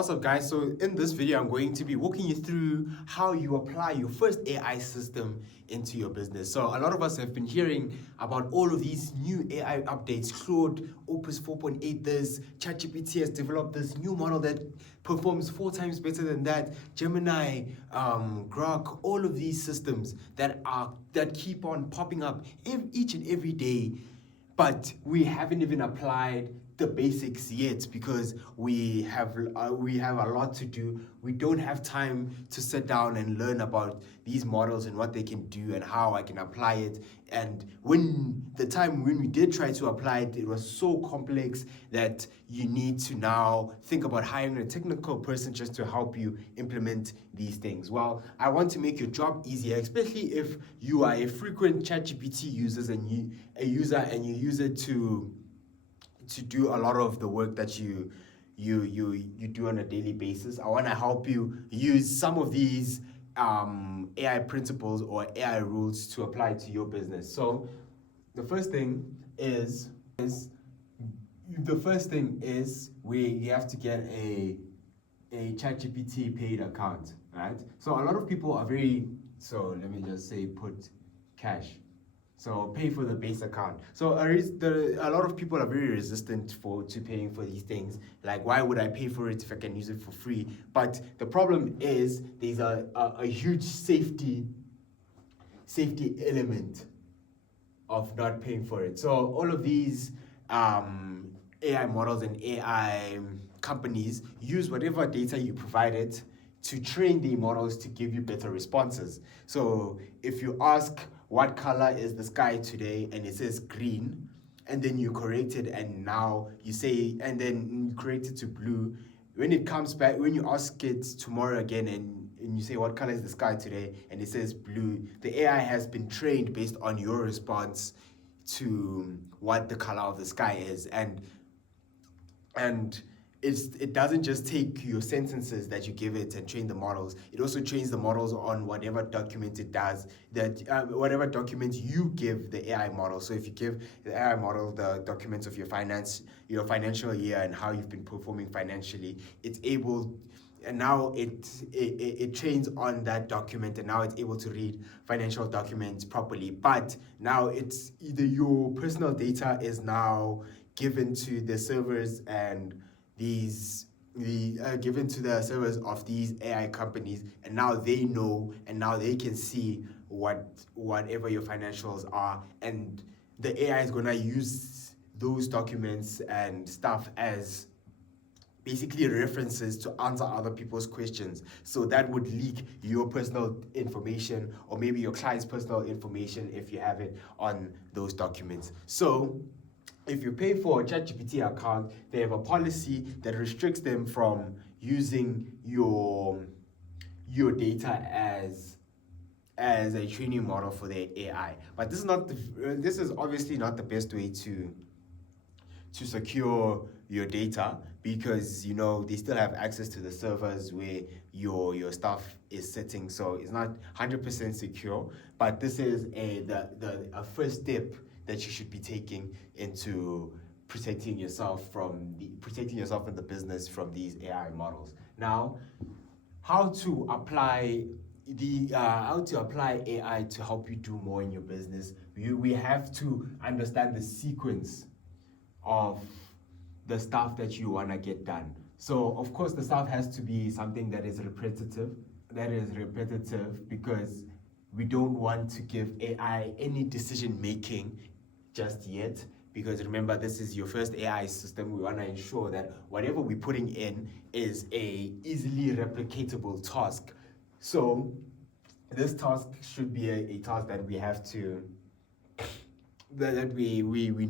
What's up, guys? So in this video, I'm going to be walking you through how you apply your first AI system into your business. So a lot of us have been hearing about all of these new AI updates. Claude, Opus 4.8 this, ChatGPT has developed this new model that performs 4 times better than that. Gemini, Grok, all of these systems that keep on popping up each and every day, but we haven't even applied the basics yet because we have a lot to do. We don't have time to sit down and learn about these models and what they can do and how I can apply it. And when we did try to apply it, it was so complex that you need to now think about hiring a technical person just to help you implement these things. Well, I want to make your job easier, especially if you are a frequent ChatGPT user and you use it to do a lot of the work that you do on a daily basis. I want to help you use some of these AI principles or AI rules to apply to your business. So the first thing is we have to get a ChatGPT paid account, right? So a lot of people are let me just say put cash. So pay for the base account. So a lot of people are very resistant to paying for these things. Like, why would I pay for it if I can use it for free? But the problem is there's a huge safety element of not paying for it. So all of these AI models and AI companies use whatever data you provided to train the models to give you better responses. So if you ask what color is the sky today and it says green, and then you correct it and now you say, and then you correct it to blue, when it comes back, when you ask it tomorrow again and you say what color is the sky today and it says blue, the AI has been trained based on your response to what the color of the sky is. And it doesn't just take your sentences that you give it and train the models. It also trains the models on whatever document it does, whatever documents you give the AI model. So if you give the AI model the documents of your financial year and how you've been performing financially, it's able, and now it trains on that document, and now it's able to read financial documents properly. But now it's either your personal data is now given to the servers and given to the servers of these AI companies, and now they know, and now they can see whatever your financials are, and the AI is gonna use those documents and stuff as basically references to answer other people's questions. So that would leak your personal information or maybe your client's personal information if you have it on those documents. So if you pay for a ChatGPT account, they have a policy that restricts them from using your data as a training model for their AI. But this is obviously not the best way to secure your data, because they still have access to the servers where your stuff is sitting. So it's not 100% secure. But this is a first step that you should be taking into protecting yourself in the business from these AI models. Now, how to apply AI to help you do more in your business. We have to understand the sequence of the stuff that you want to get done. So of course the stuff has to be something that is repetitive because we don't want to give AI any decision making just yet, because remember, this is your first AI system. We want to ensure that whatever we're putting in is a easily replicatable task. So this task should be a task that we have to that we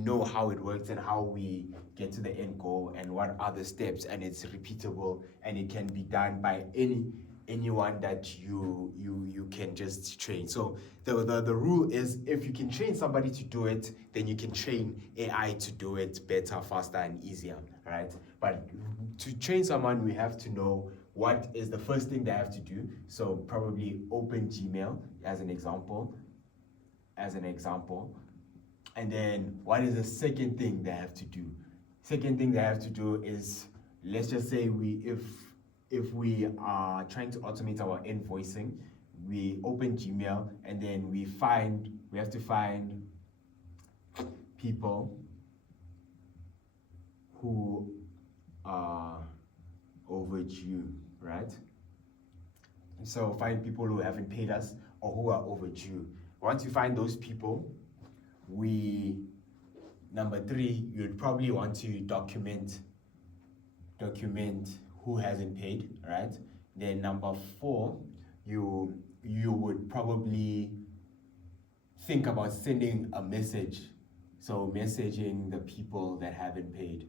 know how it works and how we get to the end goal and what are the steps, and it's repeatable and it can be done by anyone that you can just train. So the rule is, if you can train somebody to do it, then you can train AI to do it better, faster, and easier, right? But to train someone, we have to know what is the first thing they have to do. So probably open Gmail as an example. And then what is the second thing they have to do? Second thing they have to do is, let's just say we are trying to automate our invoicing, we open Gmail and then we have to find people who are overdue, right? So find people who haven't paid us or who are overdue. Once you find those people, number 3, you'd probably want to document who hasn't paid, right? Then number 4, you would probably think about sending a message. So messaging the people that haven't paid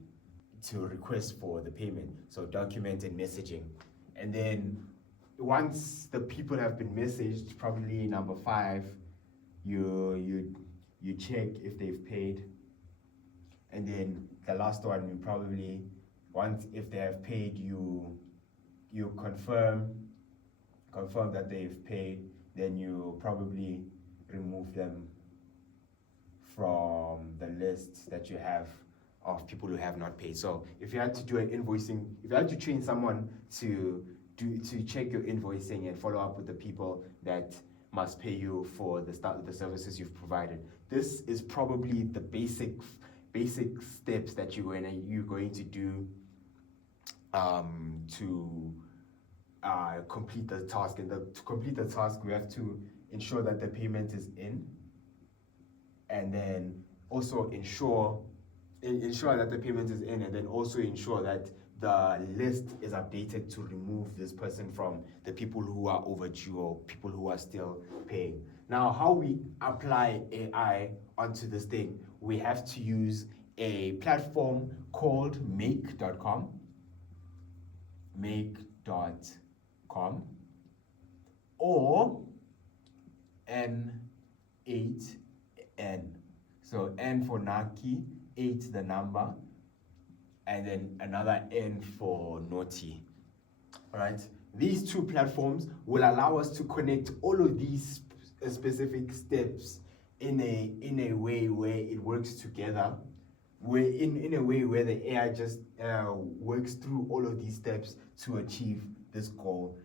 to request for the payment. So document and messaging. And then once the people have been messaged, probably number 5, you check if they've paid. And then the last one, you probably, once if they have paid, you confirm that they've paid, then you probably remove them from the list that you have of people who have not paid. So if you had to do an invoicing, if you had to train someone to check your invoicing and follow up with the people that must pay you for the services you've provided, this is probably the basic steps that you're going to do to complete the task. And to complete the task, we have to ensure that the payment is in, and then also ensure that the payment is in, and then also ensure that the list is updated to remove this person from the people who are overdue or people who are still paying. Now, how we apply AI onto this thing, we have to use a platform called make.com, or N8N. So N for Naki, 8 the number, and then another N for naughty. All right. These 2 platforms will allow us to connect all of these specific steps in a way where it works together, in a way where the AI just works through all of these steps to achieve this goal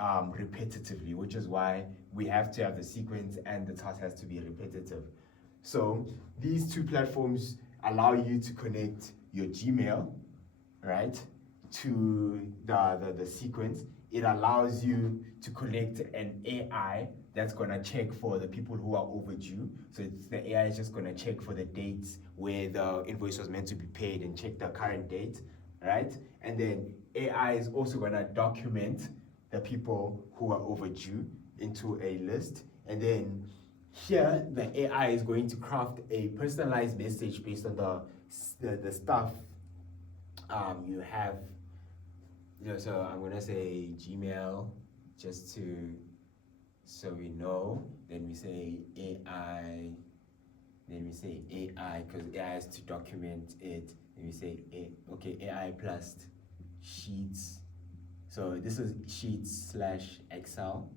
repetitively, which is why we have to have the sequence and the task has to be repetitive. So these 2 platforms allow you to connect your Gmail, right, to the sequence. It allows you to connect an AI that's gonna check for the people who are overdue. So the AI is just gonna check for the dates where the invoice was meant to be paid and check the current date, right? And then AI is also gonna document the people who are overdue into a list. And then here, the AI is going to craft a personalized message based on the stuff you have. So I'm gonna say Gmail just so we know. Then we say AI. Then we say AI because AI has to document it. Then we say AI plus Sheets. So this is Sheets/Excel,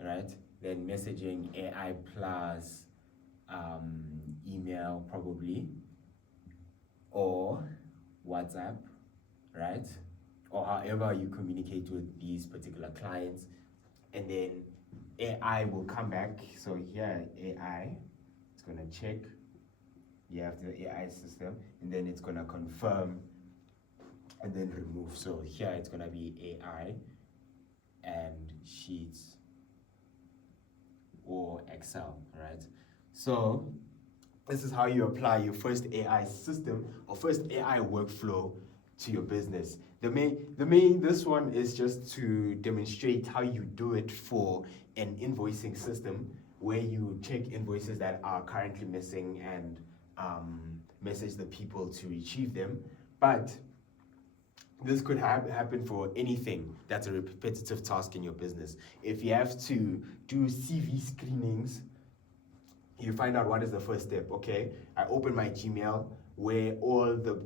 right? Then messaging AI plus email probably, or WhatsApp, right? Or however you communicate with these particular clients. And then AI will come back. So here AI, it's gonna check. You have the AI system, and then it's gonna confirm and then remove. So here it's gonna be AI and Sheets or Excel, right? So this is how you apply your first AI system or first AI workflow to your business. This one is just to demonstrate how you do it for an invoicing system where you check invoices that are currently missing and message the people to retrieve them. But this could happen for anything that's a repetitive task in your business. If you have to do CV screenings, you find out what is the first step. Okay, I open my Gmail where all the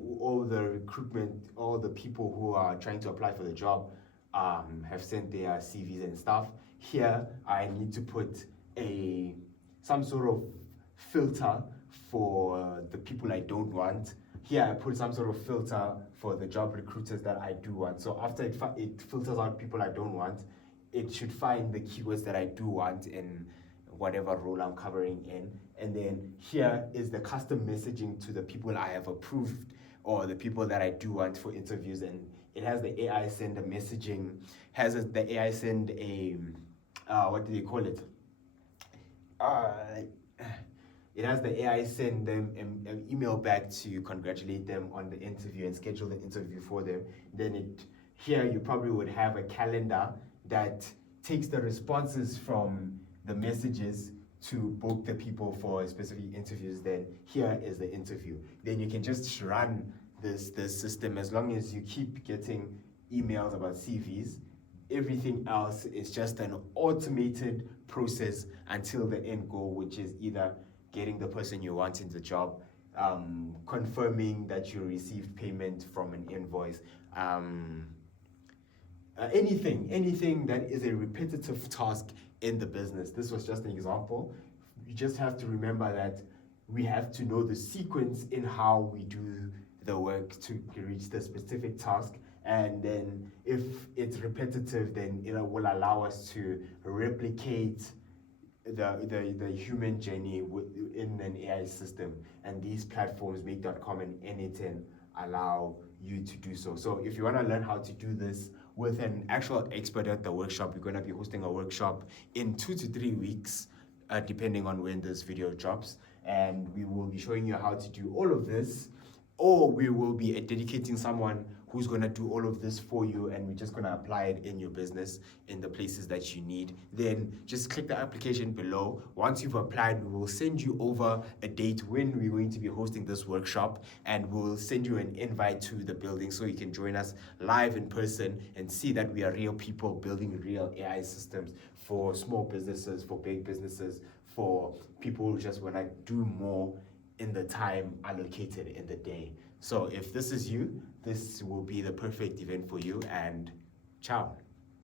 recruitment, all the people who are trying to apply for the job have sent their CVs and stuff. Here I need to put some sort of filter for the people I don't want. here I put some sort of filter for the job recruiters that I do want. So after it filters out people I don't want, it should find the keywords that I do want in whatever role I'm covering in. And then here is the custom messaging to the people I have approved or the people that I do want for interviews. And it has the AI send a messaging, the AI send a, what do they call it? It has the AI send them an email back to congratulate them on the interview and schedule the interview for them. Then here you probably would have a calendar that takes the responses from the messages to book the people for specific interviews. Then here is the interview. Then you can just run this system as long as you keep getting emails about CVs. Everything else is just an automated process until the end goal, which is either getting the person you want in the job, confirming that you received payment from an invoice, anything that is a repetitive task in the business. This was just an example. You just have to remember that we have to know the sequence in how we do the work to reach the specific task. And then if it's repetitive, then it will allow us to replicate the human journey in an AI system. And these platforms, Make.com and N8N, allow you to do so. So if you want to learn how to do this with an actual expert at the workshop, we're going to be hosting a workshop in 2 to 3 weeks, depending on when this video drops. And we will be showing you how to do all of this, or we will be dedicating someone who's going to do all of this for you, and we're just going to apply it in your business in the places that you need. Then just click the application below. Once you've applied, we will send you over a date when we're going to be hosting this workshop, and we'll send you an invite to the building so you can join us live in person and see that we are real people building real AI systems for small businesses, for big businesses, for people who just want to do more in the time allocated in the day. So if this is you, this will be the perfect event for you, and ciao.